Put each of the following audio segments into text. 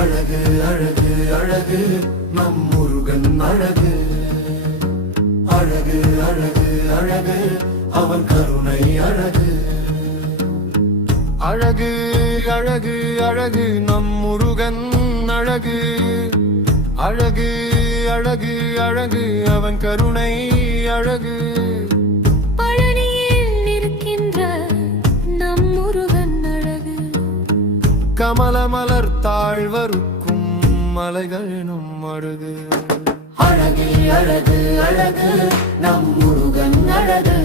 அழகு அழகு அழகு நம் முருகன் அழகு. அழகு அழகு அழகு அவன் கருணை அழகு. அழகு அழகு அழகு நம் முருகன் அழகு. அழகு அழகு அழகு அவன் கருணை அழகு. பழனியில் இருக்கின்ற நம் முருகன் அழகு. கமலமலர் தாழ்வருக்கும் மலைகள் நம் அழகு. அழகு அழகு அழகு நம் முருகன் அழகு.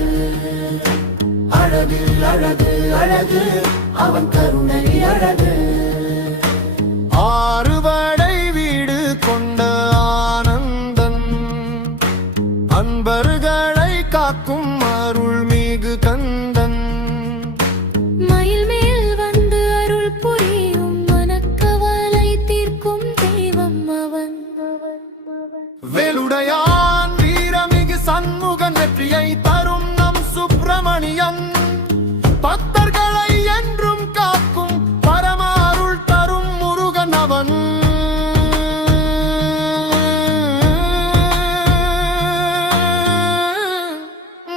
அழகு அழகு அழகு அவன் கருணை அழகு. ஆறுபடை வீடு கொண்ட ஆனந்தன் அன்பர்களை காக்கும் அருள் மிகு கந்தன். மயில் மேல் வந்து அருள் புரியும் மனக்கவலை தீர்க்கும் தெய்வம் அவன். வேலுடையான் வீரமிகு சண்முகன் வெற்றியை தரும் நம் சுப்பிரமணியன். பக்தர்களை என்றும் காக்கும் பரம அருள் தரும் முருகன் அவன்.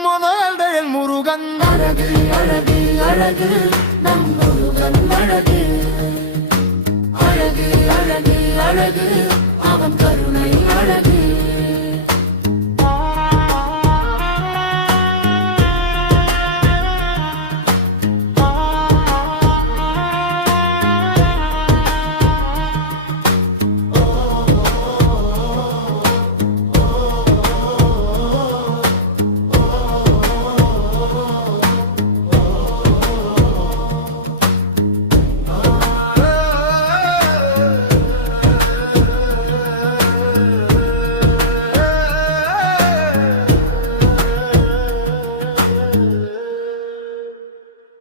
முதல் முருகன் அழகு அழகு அழகு நம் முருகன் அழகு. அழகு அழகு அழகு அவன் கருணை அழகு.